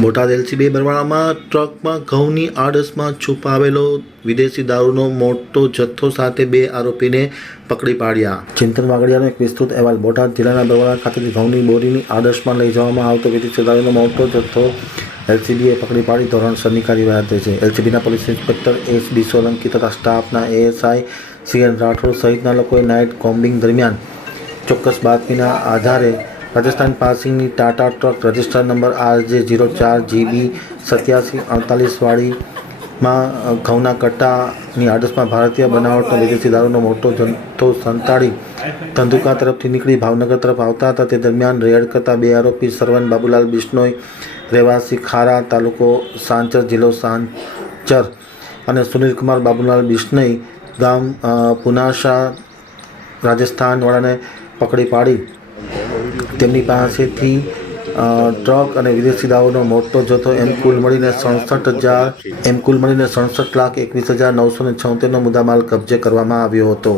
Botad LCB બરવાળામાં ટ્રકમાં ઘઉંની આડસમાં છુપાવેલો વિદેશી દારૂનો મોટો જથ્થો સાથે બે આરોપીને પકડી પાડ્યા. ચિંતન વાગડિયાનો એક વિસ્તૃત અહેવાલ. બોટાદ જિલ્લાના બરવાળા ખાતેથી ઘઉંની બોરીની આડસમાં લઈ જવામાં આવતો વિદેશી દારૂનો મોટો જથ્થો એલસીબીએ પકડી પાડી ધોરણસરની કાર્યવાહી હાથ છે. એલસીબીના police inspector S D Solanki તથા સ્ટાફના એએસઆઈ સી એન રાઠોડ સહિતના લોકોએ નાઇટ કોમ્બિંગ દરમિયાન ચોક્કસ બાતમીના આધારે Rajasthan પાસિંગની Tata truck register number R J zero ચાર જીબી સત્યાસી અડતાલીસવાળીમાં ઘઉંના કટ્ટાની આડસમાં ભારતીય બનાવટનો વિદેશી દારૂનો મોટો જથ્થો સંતાડી ધંધુકા તરફથી નીકળી ભાવનગર તરફ આવતા હતા. તે દરમિયાન રેડ કરતા બે આરોપી સરવન બાબુલાલ બિશ્નોઈ, રહેવાસી ખારા, તાલુકો સાંચર, જિલ્લો સાંચર અને સુનિલકુમાર બાબુલાલ બિશ્નોઈ ગામ પુનાશા રાજસ્થાનવાળાને પકડી પાડી. તેમની પાસેથી ટ્રક અને વિદેશી દાવોનો મોટો જથ્થો એમ કુલ મળીને સડસઠ હજાર, એમ કુલ મળીને સડસઠ લાખ એકવીસ હજાર નવસો ને છોતેરનો મુદ્દામાલ કબજે કરવામાં આવ્યો હતો.